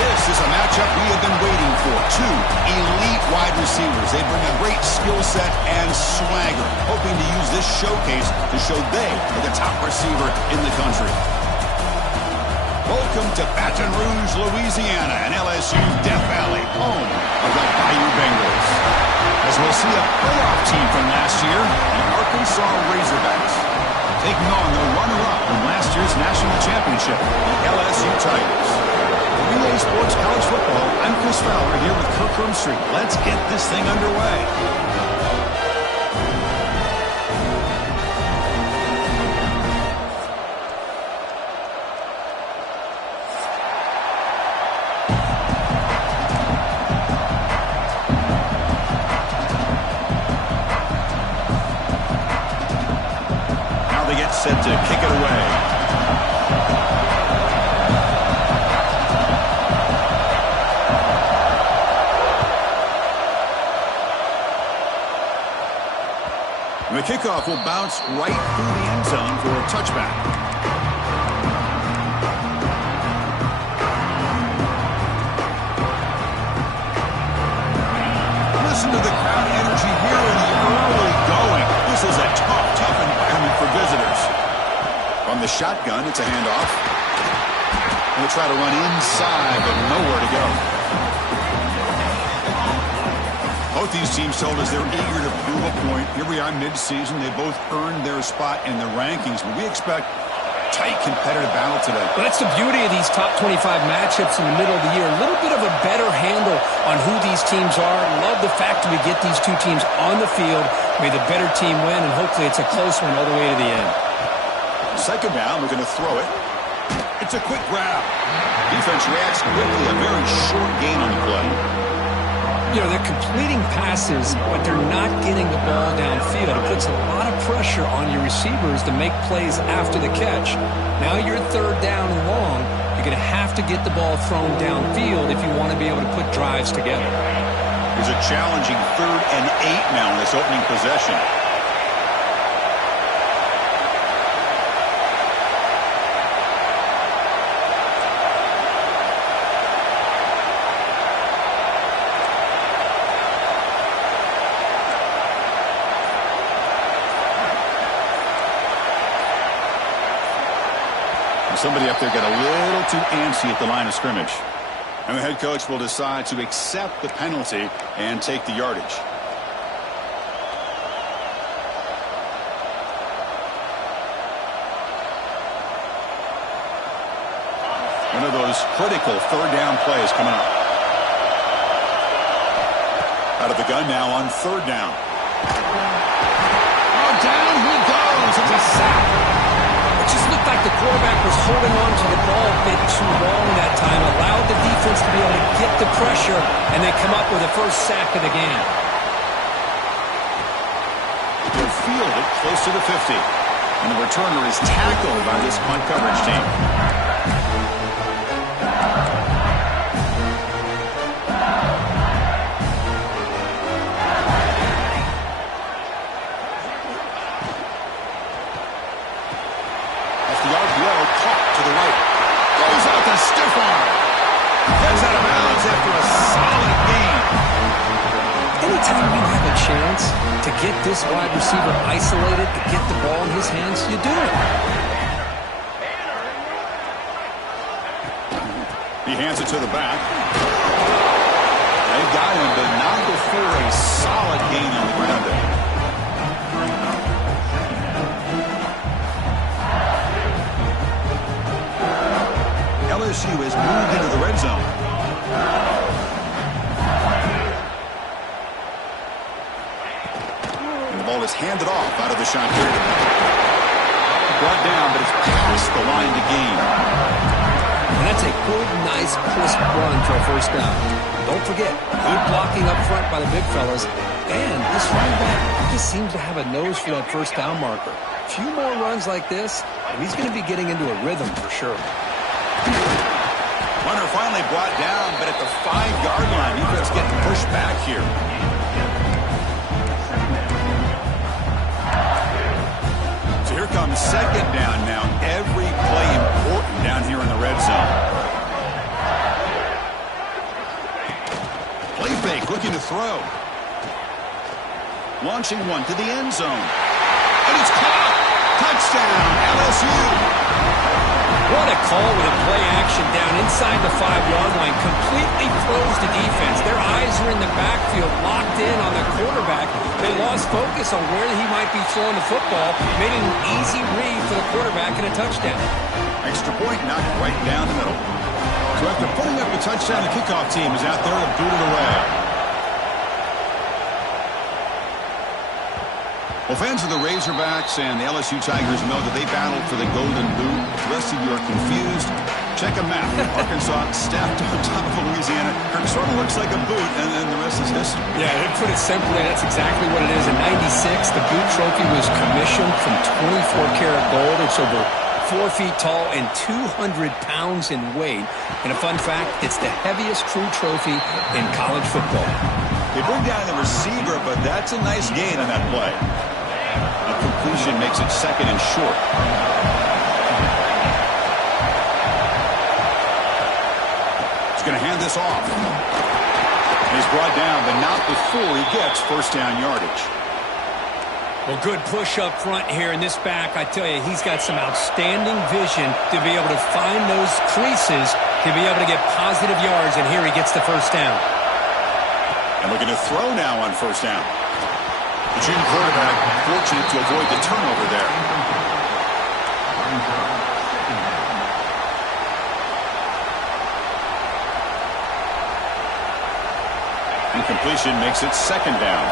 This is a matchup we have been waiting for. Two elite wide receivers. They bring a great skill set and swagger, hoping to use this showcase to show they are the top receiver in the country. Welcome to Baton Rouge, Louisiana, and LSU Death Valley, home of the Bayou Bengals. As we'll see a playoff team from last year, the Arkansas Razorbacks, taking on the runner-up from last year's national championship, the LSU Tigers. Relay Sports College Football, I'm Chris Fowler here with Kirk Herbstreit. Let's get this thing underway. Set to kick it away. The kickoff will bounce right through the end zone for a touchback. Listen to the crowd energy here in the early going. This is a tough environment for visitors. From the shotgun, it's a handoff. We'll try to run inside, but nowhere to go. Both these teams told us they're eager to prove a point. Here we are mid-season. They both earned their spot in the rankings, but we expect tight competitive battle today. Well, that's the beauty of these top 25 matchups in the middle of the year. A little bit of a better handle on who these teams are. Love the fact that we get these two teams on the field. May the better team win, and hopefully it's a close one all the way to the end. Second down, we're going to throw it. It's a quick grab. Defense reacts quickly. A very short gain on the play. You know, they're completing passes, but they're not getting the ball downfield. It puts a lot of pressure on your receivers to make plays after the catch. Now you're third down and long. You're going to have to get the ball thrown downfield if you want to be able to put drives together. There's a challenging 3rd and 8 now in this opening possession. Somebody up there got a little too antsy at the line of scrimmage. And the head coach will decide to accept the penalty and take the yardage. One of those critical 3rd down plays coming up. Out of the gun now on 3rd down. Oh, down he goes. It's a sack. Just looked like the quarterback was holding on to the ball a bit too long that time, allowed the defense to be able to get the pressure, and they come up with the first sack of the game. They'll field it close to the 50, and the returner is tackled by this punt coverage team. Stiff arm. Gets out of bounds after a solid gain. Anytime you have a chance to get this wide receiver isolated, to get the ball in his hands, you do it. He hands it to the back. They've got him, but not before a solid gain on the ground there. LSU has moved into the red zone. And the ball is handed off out of the shotgun. Brought down, but it's past the line to gain. And that's a good, nice, crisp run for a first down. Don't forget, good blocking up front by the big fellas. And this running back just seems to have a nose for that first down marker. A few more runs like this, and he's going to be getting into a rhythm for sure. Runner finally brought down, but at the 5-yard line, defense getting pushed back here. So here comes second down now. Every play important down here in the red zone. throw. Launching one to the end zone. And it's caught. Touchdown, LSU. What a call with a play action down inside the 5-yard line. Completely throws the defense. Their eyes are in the backfield, locked in on the quarterback. They lost focus on where he might be throwing the football. Made it an easy read for the quarterback and a touchdown. Extra point knocked right down the middle. So after putting up a touchdown, the kickoff team is out there to boot it away. Well, fans of the Razorbacks and the LSU Tigers know that they battled for the Golden Boot. If the rest of you are confused, check a map. Arkansas stacked on top of Louisiana. It sort of looks like a boot, and then the rest is history. Yeah, to put it simply, that's exactly what it is. In '96, the boot trophy was commissioned from 24-karat gold. It's over 4 feet tall and 200 pounds in weight. And a fun fact, it's the heaviest crew trophy in college football. They bring down the receiver, but that's a nice gain on that play. A completion makes it second and short. He's going to hand this off. He's brought down, but not before he gets first down yardage. Well, good push up front here in this back. I tell you, he's got some outstanding vision to be able to find those creases, to be able to get positive yards, and here he gets the first down. And looking to throw now on first down. The junior quarterback fortunate to avoid the turnover there. Incompletion makes it second down.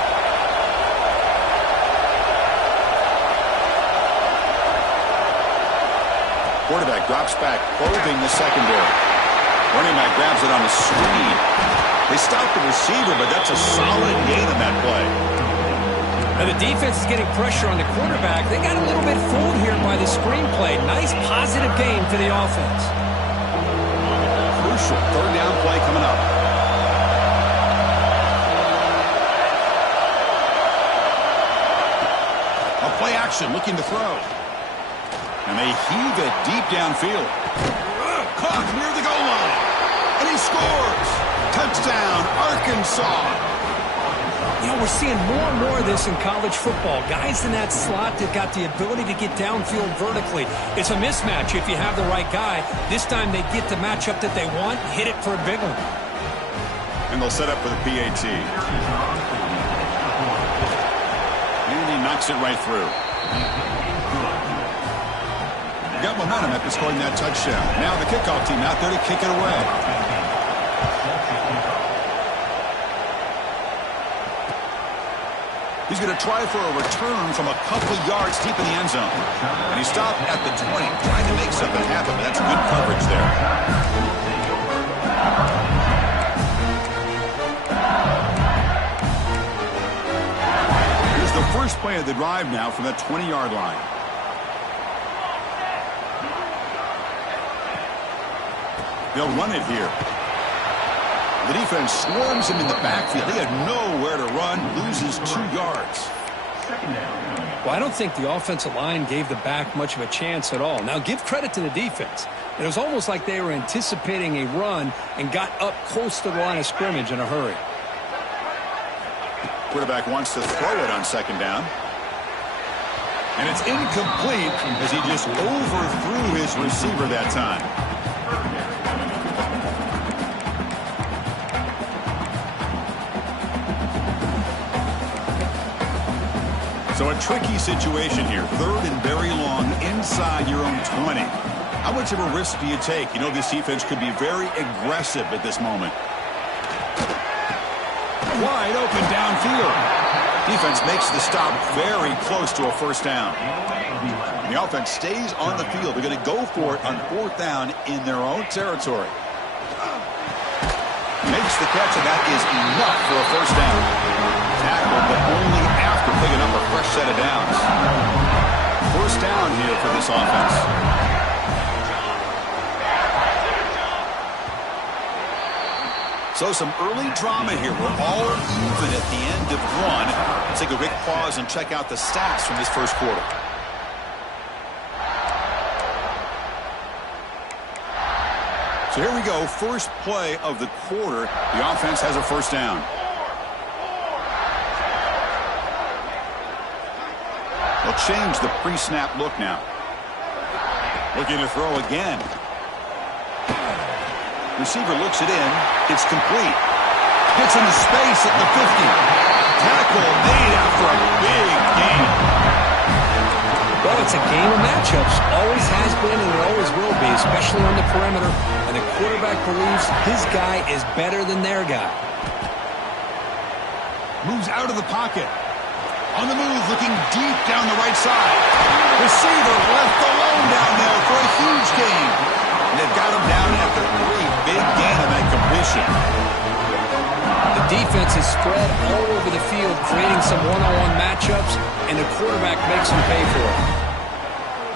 Quarterback drops back, probing the secondary. Running back grabs it on a screen. They stopped the receiver, but that's a solid gain on that play. Now the defense is getting pressure on the quarterback. They got a little bit fooled here by the screenplay. Nice positive gain for the offense. Crucial third down play coming up. A play action looking to throw. And they heave it deep downfield. Caught near the goal line. And he scores. Touchdown, Arkansas. You know, we're seeing more and more of this in college football. Guys in that slot that got the ability to get downfield vertically. It's a mismatch if you have the right guy. This time they get the matchup that they want, hit it for a big one. And they'll set up for the PAT. And he knocks it right through. Got momentum after scoring that touchdown. Now the kickoff team out there to kick it away. He's going to try for a return from a couple yards deep in the end zone. And he stopped at the 20, trying to make something happen, but that's good coverage there. Here's the first play of the drive now from that 20-yard line. They'll run it here. The defense swarms him in the backfield. They had nowhere to run, loses 2 yards. Well, I don't think the offensive line gave the back much of a chance at all. Now, give credit to the defense. It was almost like they were anticipating a run and got up close to the line of scrimmage in a hurry. Quarterback wants to throw it on second down. And it's incomplete as he just overthrew his receiver that time. So a tricky situation here. Third and very long inside your own 20. How much of a risk do you take? You know this defense could be very aggressive at this moment. Wide open downfield. Defense makes the stop very close to a first down. And the offense stays on the field. They're going to go for it on fourth down in their own territory. Makes the catch, and that is enough for a first down. Tackle, but only after picking up a fresh set of downs. First down here for this offense. So some early drama here. We're all even at the end of one. Let's take a quick pause and check out the stats from this first quarter. So here we go. First play of the quarter. The offense has a first down. change the pre-snap look now. Looking to throw again. Receiver looks it in. It's complete. Gets into space at the 50. Tackle made after a big gain. Well, it's a game of matchups. Always has been and it always will be, especially on the perimeter. And the quarterback believes his guy is better than their guy. Moves out of the pocket. On the move, looking deep down the right side. Receiver left alone down there for a huge gain. And they've got him down after 3. Big gain on that completion. The defense is spread all over the field, creating some one-on-one matchups, and the quarterback makes them pay for it.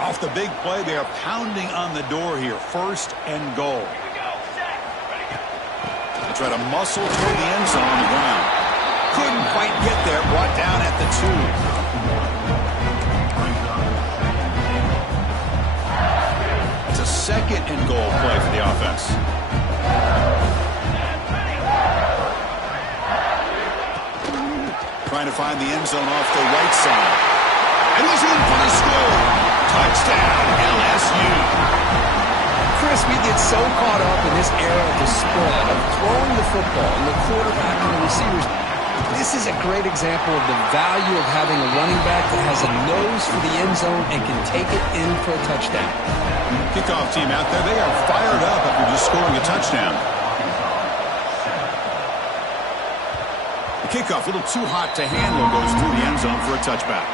Off the big play, they are pounding on the door here. 1st and goal. They try to muscle toward the end zone on the ground. Couldn't quite get there. Brought down at the 2. It's a 2nd and goal play for the offense. Trying to find the end zone off the right side. And he's in for the score. Touchdown, LSU. Chris, we get so caught up in this era of the spread, of throwing the football and the quarterback and the receivers. This is a great example of the value of having a running back that has a nose for the end zone and can take it in for a touchdown. Kickoff team out there, they are fired up after just scoring a touchdown. The kickoff, a little too hot to handle, goes through the end zone for a touchback.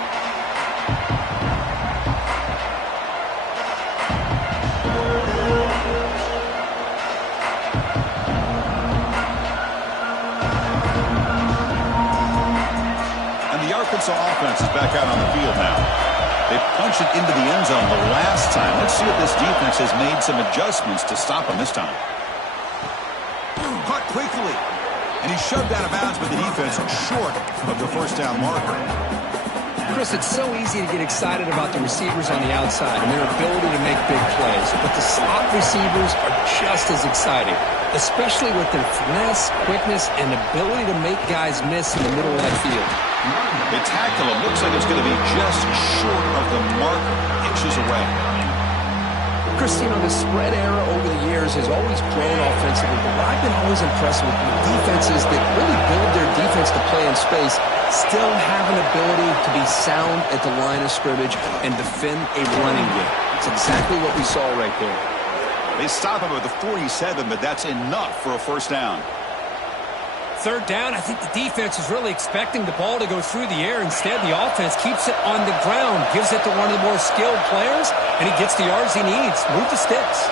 Arkansas offense is back out on the field now. They punched it into the end zone the last time. Let's see if this defense has made some adjustments to stop them this time. Caught quickly. And he's shoved out of bounds, but the defense short of the 1st down marker. Chris, it's so easy to get excited about the receivers on the outside and their ability to make big plays. But the slot receivers are just as exciting, especially with their finesse, quickness, and ability to make guys miss in the middle of that field. They tackle him. Looks like it's going to be just short of the marker. Inches away. Chris, the spread era over the years has always grown offensively, but what I've been always impressed with defenses that really build their defense to play in space still have an ability to be sound at the line of scrimmage and defend a running game. It's exactly what we saw right there. They stop him at the 47, but that's enough for a 1st down. 3rd down, I think the defense is really expecting the ball to go through the air. Instead, the offense keeps it on the ground, gives it to one of the more skilled players, and he gets the yards he needs. Move the sticks.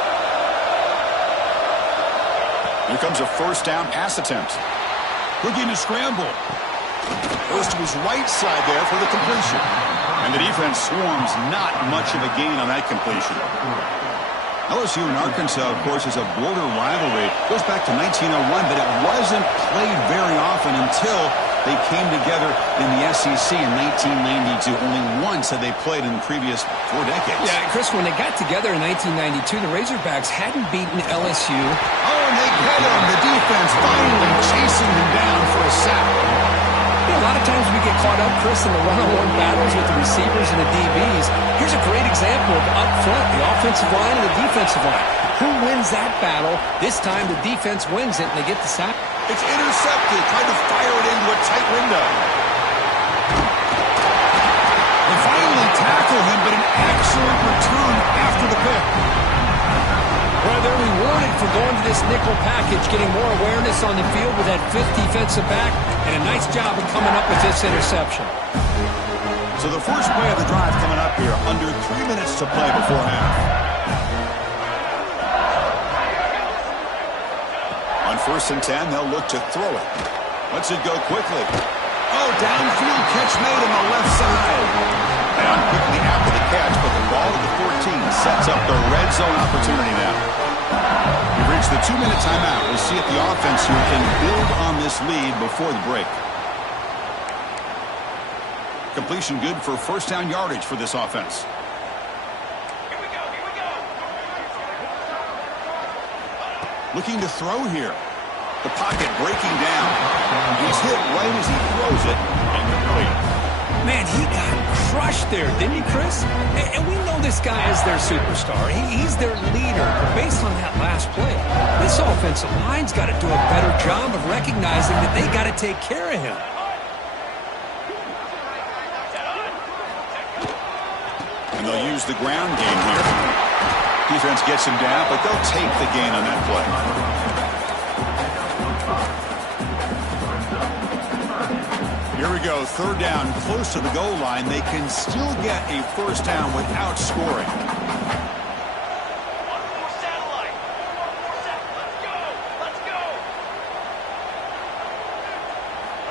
Here comes a 1st down pass attempt. Looking to scramble. Goes to his right side there for the completion. And the defense swarms, not much of a gain on that completion. LSU and Arkansas, of course, is a border rivalry. It goes back to 1901, but it wasn't played very often until they came together in the SEC in 1992. Only once had they played in the previous 4 decades. Yeah, Chris, when they got together in 1992, the Razorbacks hadn't beaten LSU. Oh, and they get him. The defense finally chasing him down for a sack. A lot of times we get caught up, Chris, in the one-on-one battles with the receivers and the DBs. Here's a great example of up front, the offensive line and the defensive line. Who wins that battle? This time the defense wins it, and they get the sack. It's intercepted, trying to fire it into a tight window. They finally tackle him, but an excellent return after the pick. Well, they're rewarded for going to this nickel package, getting more awareness on the field with that 5th defensive back, and a nice job of coming up with this interception. So the first play of the drive coming up here, under 3 minutes to play before half. On 1st and 10, they'll look to throw it. Lets it go quickly. Oh, downfield catch made on the left side. Down quickly after the catch, but the ball at the 14 sets up the red zone opportunity now. We've reached the 2-minute timeout. We'll see if the offense here can build on this lead before the break. Completion good for 1st down yardage for this offense. Here we go. Looking to throw here. The pocket breaking down. He's hit right as he throws it. Incomplete. Man, he got crushed there, didn't he, Chris? And we know this guy is their superstar. He's their leader. But based on that last play, this offensive line's got to do a better job of recognizing that they got to take care of him. And they'll use the ground game here. Defense gets him down, but they'll take the gain on that play. Here we go, third down, close to the goal line. They can still get a first down without scoring. One more satellite. One more satellite. Let's go.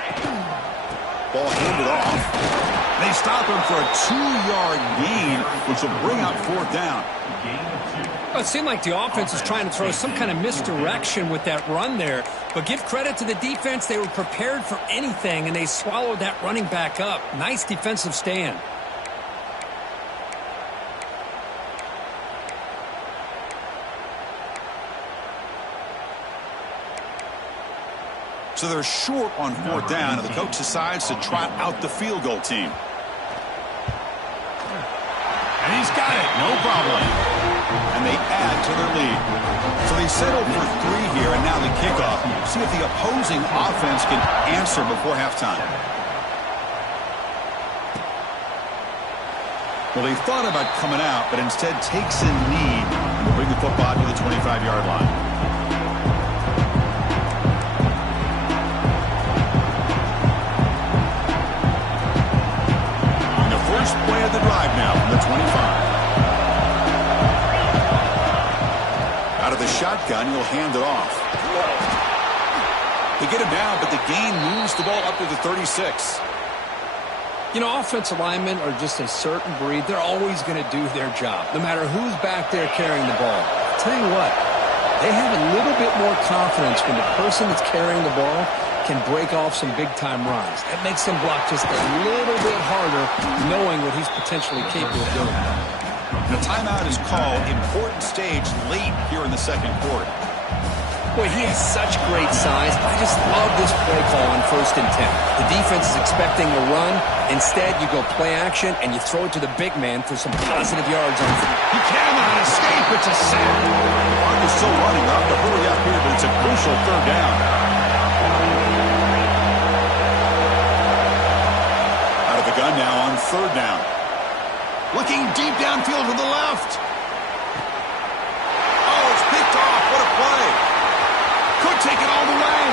Let's go. Ball handed off. They stop him for a 2-yard gain, which will bring up fourth down. Well, it seemed like the offense was trying to throw some kind of misdirection with that run there. But give credit to the defense. They were prepared for anything, and they swallowed that running back up. Nice defensive stand. So they're short on fourth down, and the coach decides to trot out the field goal team. And he's got it, no problem. And they add to their lead. So they settle for 3 here, and now the kickoff. See if the opposing offense can answer before halftime. Well, they thought about coming out, but instead takes a knee and will bring the football to the 25-yard line. And the first play of the drive now from the 25. Out of the shotgun, he'll hand it off. They get him down, but the gain moves the ball up to the 36. You know, offensive linemen are just a certain breed. They're always going to do their job, no matter who's back there carrying the ball. I'll tell you what, they have a little bit more confidence when the person that's carrying the ball can break off some big-time runs. That makes them block just a little bit harder, knowing what he's potentially capable of doing. The timeout is called. Important stage late here in the second quarter. Boy, he has such great size. I just love this play call on 1st and 10. The defense is expecting a run. Instead, you go play action, and you throw it to the big man for some positive yards on it. He cannot escape. It's a sack. Mark is still running. Off to hurry up here, but it's a crucial third down. Out of the gun now on third down. Looking deep downfield to the left. Oh, it's picked off. What a play. Could take it all the way.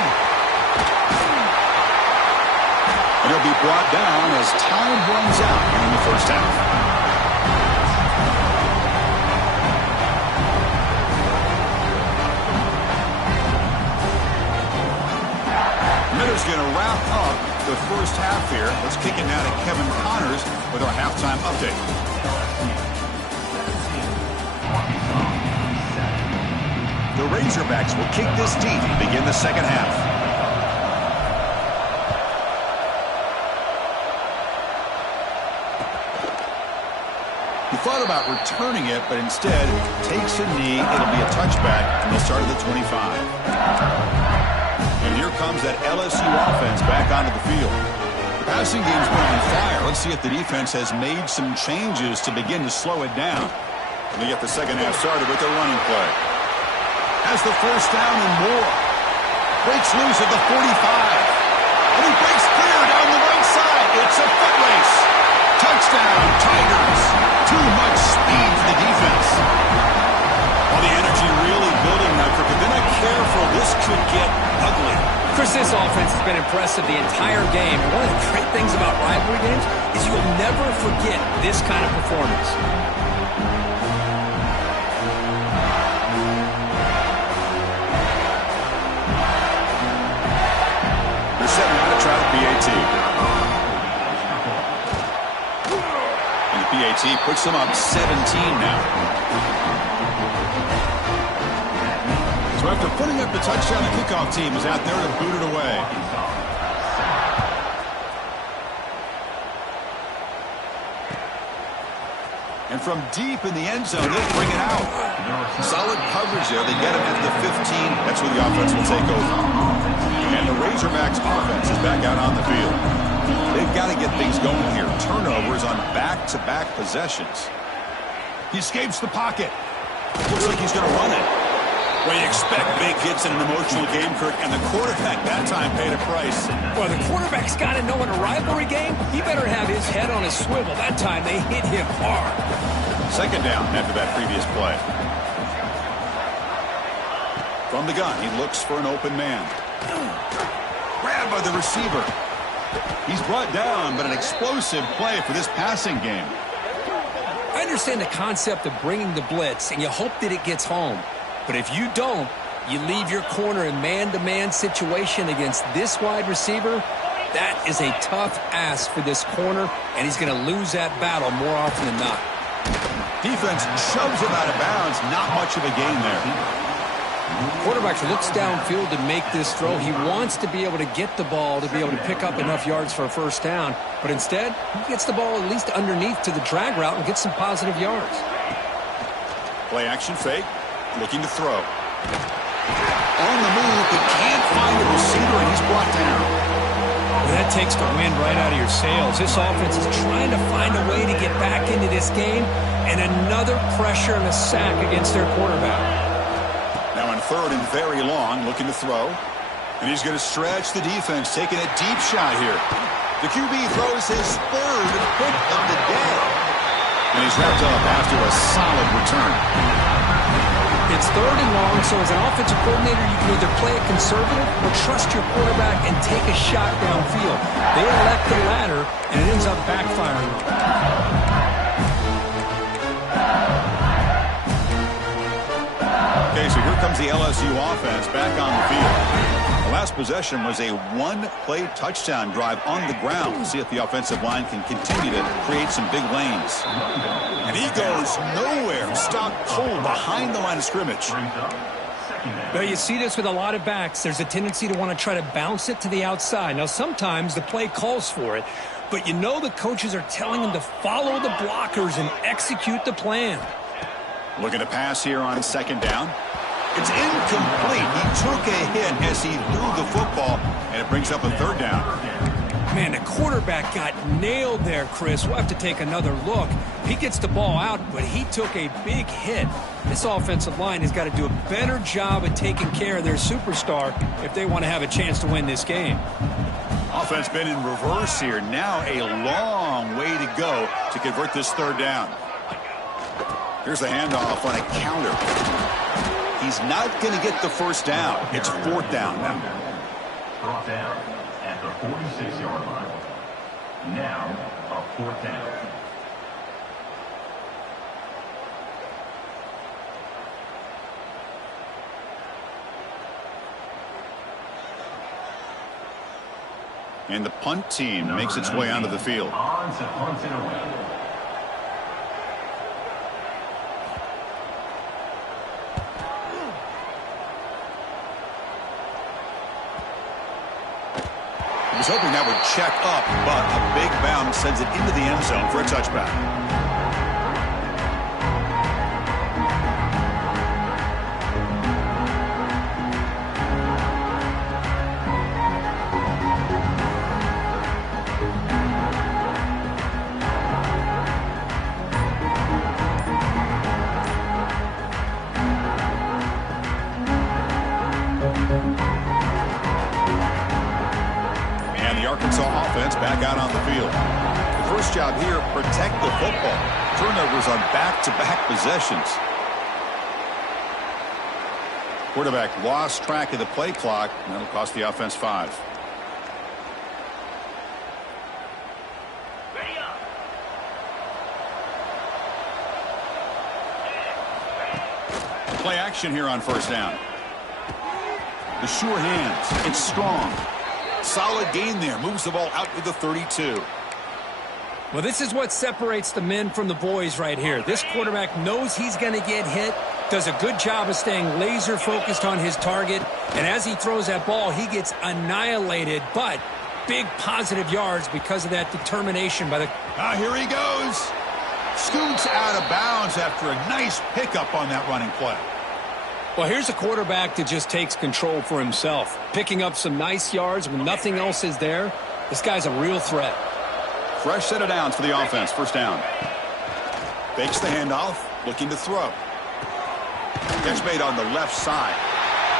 And he'll be brought down as time runs out here in the first half. Miller's going to wrap up the first half here. Let's kick it now to Kevin Connors with our halftime update. The Razorbacks will kick this deep and begin the second half. He thought about returning it, but instead takes a knee. It'll be a touchback, and they'll start at the 25. And here comes that LSU offense back onto the field. The passing game's been on fire. Let's see if the defense has made some changes to begin to slow it down. And they get the second half started with their running play. Has the first down and more. Breaks loose at the 45. And he breaks clear down the right side. It's a foot race. Touchdown, Tigers. Too much speed for the defense. Well, the energy really building now. If they're not careful, this could get ugly. Chris, this offense has been impressive the entire game. And one of the great things about rivalry games is you'll never forget this kind of performance. Setting out to try the PAT. And the PAT puts them up 17 now. So after putting up the touchdown, the kickoff team is out there to boot it away. And from deep in the end zone, they'll bring it out. Solid coverage there. They get it at the 15. That's where the offense will take over. And the Razorbacks offense is back out on the field. They've got to get things going here. Turnovers on back-to-back possessions. He escapes the pocket. Looks like he's going to run it. Well, you expect big hits in an emotional game, Kirk, and the quarterback that time paid a price. Well, the quarterback's got to know in a rivalry game, he better have his head on his swivel. That time they hit him hard. Second down after that previous play. From the gun, he looks for an open man. Grabbed by the receiver. He's brought down, but an explosive play for this passing game. I understand the concept of bringing the blitz, and you hope that it gets home. But if you don't, you leave your corner in man-to-man situation against this wide receiver. That is a tough ask for this corner, and he's going to lose that battle more often than not. Defense shoves him out of bounds. Not much of a gain there. Quarterback looks downfield to make this throw. He wants to be able to get the ball to be able to pick up enough yards for a first down. But instead, he gets the ball at least underneath to the drag route and gets some positive yards. Play action fake. Looking to throw. On the move, but can't find a receiver, and he's brought down. Well, that takes the wind right out of your sails. This offense is trying to find a way to get back into this game, and another pressure and a sack against their quarterback. Now on third and very long, looking to throw. And he's going to stretch the defense, taking a deep shot here. The QB throws his third pick of the day. And he's wrapped up after a solid return. It's third and long, so as an offensive coordinator, you can either play it conservative or trust your quarterback and take a shot downfield. They elect the latter, and it ends up backfiring. Okay, so here comes the LSU offense back on the field. The last possession was a one-play touchdown drive on the ground. We'll see if the offensive line can continue to create some big lanes. And he goes nowhere. Stopped cold behind the line of scrimmage. Well, you see this with a lot of backs. There's a tendency to want to try to bounce it to the outside. Now, sometimes the play calls for it, but you know the coaches are telling them to follow the blockers and execute the plan. Looking to pass here on second down. It's incomplete. He took a hit as he threw the football, and it brings up a third down. Man, the quarterback got nailed there, Chris. We'll have to take another look. He gets the ball out, but he took a big hit. This offensive line has got to do a better job of taking care of their superstar if they want to have a chance to win this game. Offense been in reverse here. Now a long way to go to convert this third down. Here's the handoff on a counter. He's not going to get the first down. It's fourth down now. Brought down at the 46-yard line. Now a fourth down. And the punt team makes its way onto the field. On to punt it away. Was hoping that would check up, but a big bounce sends it into the end zone for a touchback. Arkansas offense back out on the field. The first job here, protect the football. Turnovers on back-to-back possessions. Quarterback lost track of the play clock, and that'll cost the offense 5. Ready up. Play action here on first down. The sure hands. It's strong. Solid gain there. Moves the ball out to the 32. Well, this is what separates the men from the boys right here. This quarterback knows he's going to get hit, does a good job of staying laser focused on his target, and as he throws that ball, he gets annihilated, but big positive yards because of that determination by the... Here he goes. Scoots out of bounds after a nice pickup on that running play. Well, here's a quarterback that just takes control for himself, picking up some nice yards when nothing else is there. This guy's a real threat. Fresh set of downs for the offense. First down. Fakes the handoff, looking to throw. Catch made on the left side.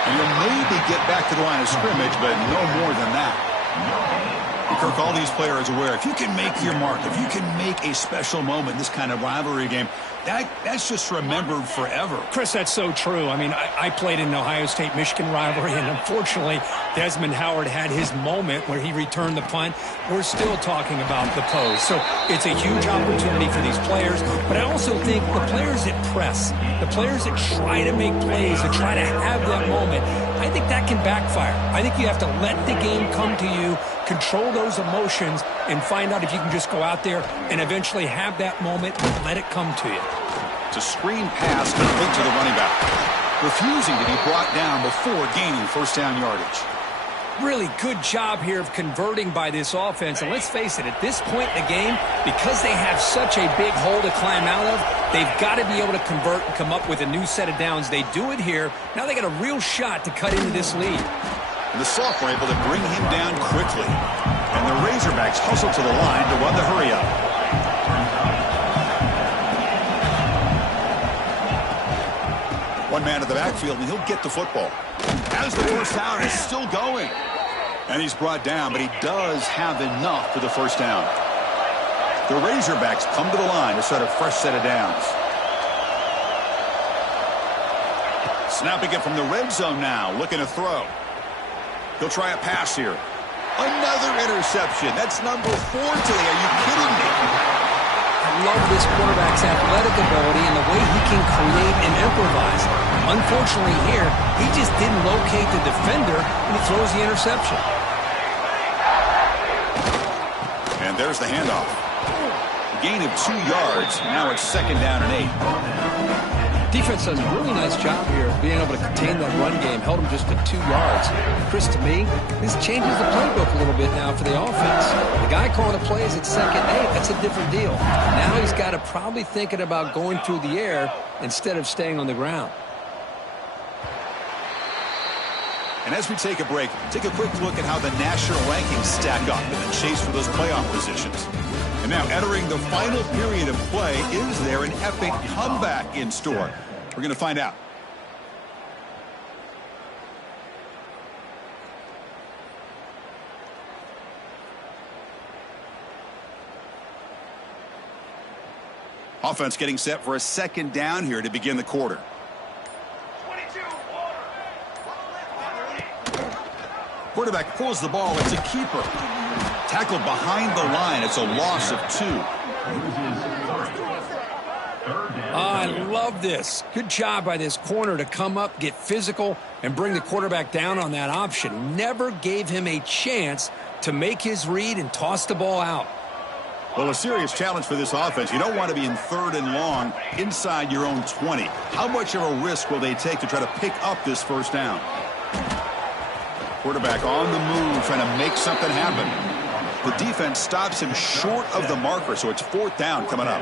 And you'll maybe get back to the line of scrimmage, but no more than that. And Kirk, all these players are aware, if you can make your mark, if you can make a special moment in this kind of rivalry game, that's just remembered forever. Chris, that's so true. I mean, I played in the Ohio State-Michigan rivalry, and unfortunately, Desmond Howard had his moment where he returned the punt. We're still talking about the pose. So it's a huge opportunity for these players, but I also think the players that press, the players that try to make plays, that try to have that moment, I think that can backfire. I think you have to let the game come to you, control those emotions, and find out if you can just go out there and eventually have that moment and let it come to you. It's a screen pass complete to the running back, refusing to be brought down before gaining first down yardage. Really good job here of converting by this offense. And let's face it, at this point in the game, because they have such a big hole to climb out of, they've got to be able to convert and come up with a new set of downs. They do it here. Now they got a real shot to cut into this lead. And the Soft were able to bring him down quickly. And the Razorbacks hustle to the line to run the hurry up. One man in the backfield, and he'll get the football. As the first down is still going. And he's brought down, but he does have enough for the first down. The Razorbacks come to the line to set a fresh set of downs. Snapping it from the red zone now, looking to throw. He'll try a pass here. Another interception. That's number 4 today. Are you kidding me? I love this quarterback's athletic ability and the way he can create and improvise. Unfortunately here, he just didn't locate the defender, and he throws the interception. And there's the handoff. Gain of 2 yards. Now it's second down and 8. Defense does a really nice job here of being able to contain that run game. Held him just to 2 yards. Chris, to me, this changes the playbook a little bit now for the offense. The guy calling the plays at second and 8, that's a different deal. Now he's got to probably thinking about going through the air instead of staying on the ground. And as we take a break, take a quick look at how the national rankings stack up in the chase for those playoff positions. And now entering the final period of play, is there an epic comeback in store? We're going to find out. Offense getting set for a second down here to begin the quarter. 22, Quarterback pulls the ball. It's a keeper. Tackled behind the line. It's a loss of 2. I love this. Good job by this corner to come up, get physical, and bring the quarterback down on that option. Never gave him a chance to make his read and toss the ball out. Well, a serious challenge for this offense. You don't want to be in 3rd and long inside your own 20. How much of a risk will they take to try to pick up this first down? Quarterback on the move, trying to make something happen. The defense stops him short of the marker, so it's 4th down coming up.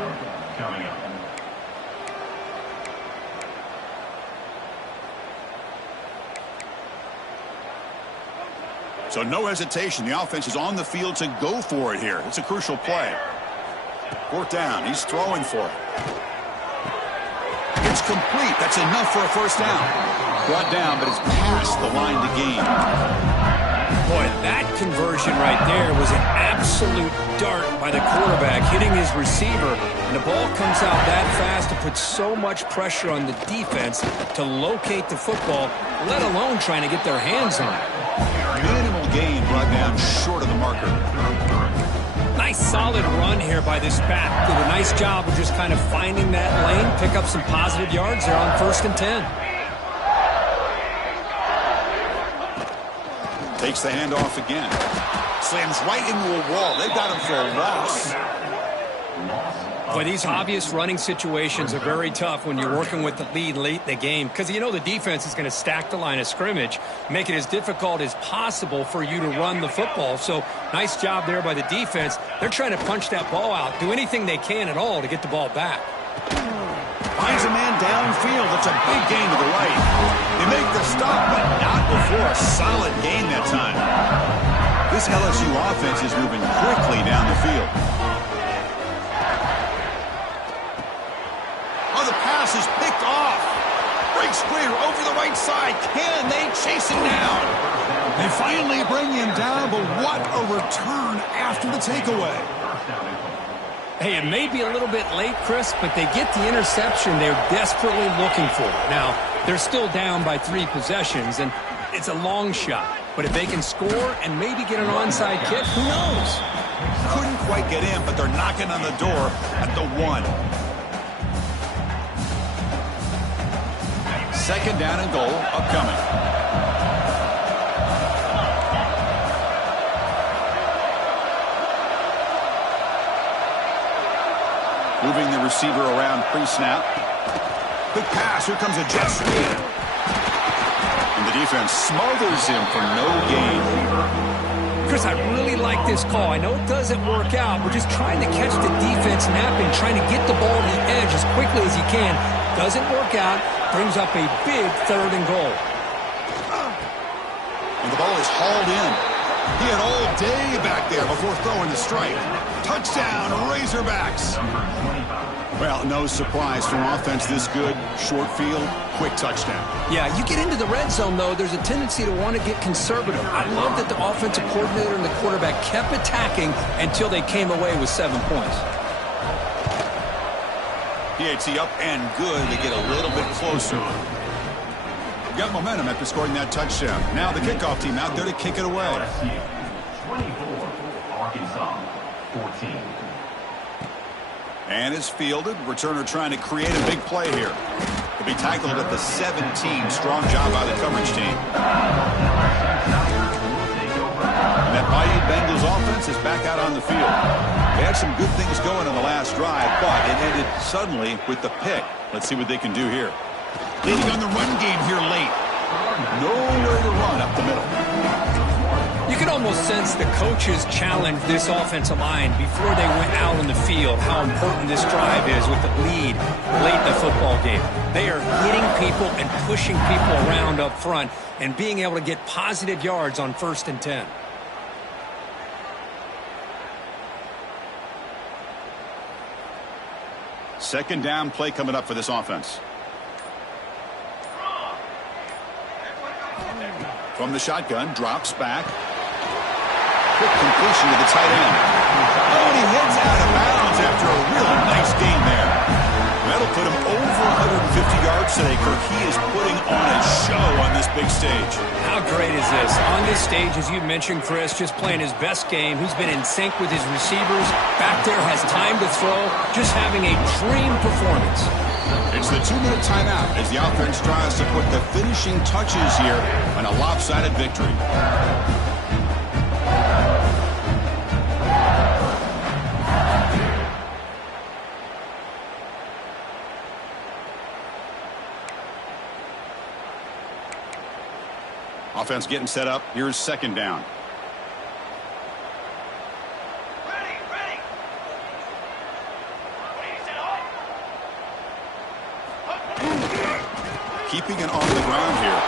So no hesitation. The offense is on the field to go for it here. It's a crucial play. 4th down. He's throwing for it. It's complete. That's enough for a first down. Brought down, but it's past the line to gain. Boy, that conversion right there was an absolute dart by the quarterback, hitting his receiver, and the ball comes out that fast to put so much pressure on the defense to locate the football, let alone trying to get their hands on it. Minimal gain brought down short of the marker. Nice solid run here by this back. Did a nice job of just kind of finding that lane, pick up some positive yards there on 1st and 10. Takes the handoff again. Slams right into a wall. They've got him for a loss. Boy, these obvious running situations are very tough when you're working with the lead late in the game because you know the defense is going to stack the line of scrimmage, make it as difficult as possible for you to run the football. So nice job there by the defense. They're trying to punch that ball out, do anything they can at all to get the ball back. Finds a man downfield. That's a big gain to the right. They make the stop, but not before a solid gain that time. This This LSU offense is moving quickly down the field. Oh, the pass is picked off. Breaks clear over the right side. Can they chase him down? They finally bring him down, but what a return after the takeaway. Hey, it may be a little bit late, Chris, but they get the interception they're desperately looking for. Now, they're still down by 3 possessions, and it's a long shot. But if they can score and maybe get an onside kick, who knows? Couldn't quite get in, but they're knocking on the door at the 1. Second down and goal upcoming. Moving the receiver around pre-snap. Quick pass. Here comes a jet sweep. And the defense smothers him for no gain. Chris, I really like this call. I know it doesn't work out. We're just trying to catch the defense napping, trying to get the ball to the edge as quickly as you can. Doesn't work out. Brings up a big 3rd and goal. And the ball is hauled in. He had all day back there before throwing the strike. Touchdown, Razorbacks. Well, no surprise from offense this good. Short field, quick touchdown. Yeah, you get into the red zone, though, there's a tendency to want to get conservative. I love that the offensive coordinator and the quarterback kept attacking until they came away with 7 points. PAT up and good. They get a little bit closer. Got momentum after scoring that touchdown. Now the kickoff team out there to kick it away. 24, Arkansas 14. And it's fielded. Returner trying to create a big play here. To be tackled at the 17. Strong job by the coverage team. And that Bayou Bengals offense is back out on the field. They had some good things going in the last drive, but it ended suddenly with the pick. Let's see what they can do here. Leading on the run game here late. Nowhere to run up the middle. You can almost sense the coaches challenged this offensive line before they went out on the field, how important this drive is with the lead late in the football game. They are hitting people and pushing people around up front and being able to get positive yards on 1st and 10. Second down play coming up for this offense. From the shotgun, drops back. Quick completion to the tight end. Oh, and he heads out of bounds after a really nice gain there. That'll put him over 150 yards today, Kirk. He is putting on a show on this big stage. How great is this? On this stage, as you mentioned, Chris, just playing his best game. He's been in sync with his receivers. Back there, has time to throw. Just having a dream performance. It's the 2-minute timeout as the offense tries to put the finishing touches here on a lopsided victory. Offense getting set up. Here's second down. Ready. Keeping it on the ground here.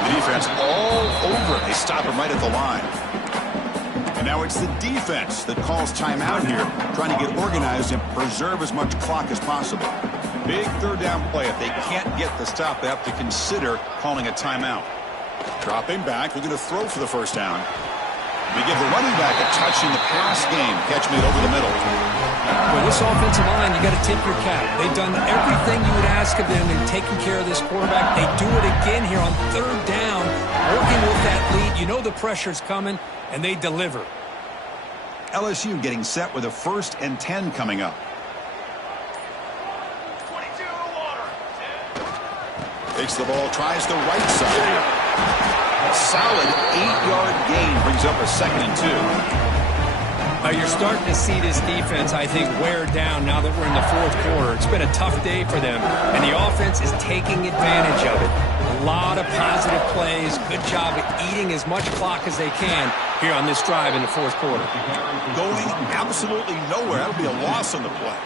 The defense all over it. They stop him right at the line. And now it's the defense that calls timeout here, trying to get organized and preserve as much clock as possible. Big 3rd down play. If they can't get the stop, they have to consider calling a timeout. Dropping back. We're going to throw for the 1st down. They give the running back a touch in the pass game. Catch made over the middle. With this offensive line, you got to tip your cap. They've done everything you would ask of them in taking care of this quarterback. They do it again here on 3rd down, working with that lead. You know the pressure's coming, and they deliver. LSU getting set with a 1st and 10 coming up. 22 water. Takes the ball, tries the right side. A solid 8-yard gain brings up a 2nd and 2. Now you're starting to see this defense, I think, wear down now that we're in the 4th quarter. It's been a tough day for them, and the offense is taking advantage of it. A lot of positive plays. Good job of eating as much clock as they can here on this drive in the 4th quarter. Going absolutely nowhere. That'll be a loss on the play.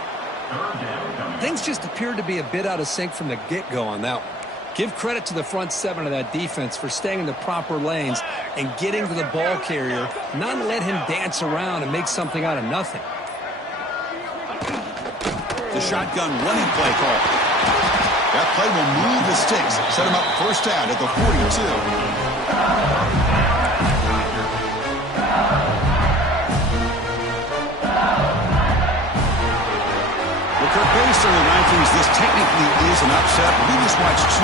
Things just appeared to be a bit out of sync from the get-go on that one. Give credit to the front seven of that defense for staying in the proper lanes and getting to the ball carrier, not let him dance around and make something out of nothing. The shotgun running play call. That play will move the sticks, set him up first down at the 42. Based on the rankings, this technically is an upset. We just watched two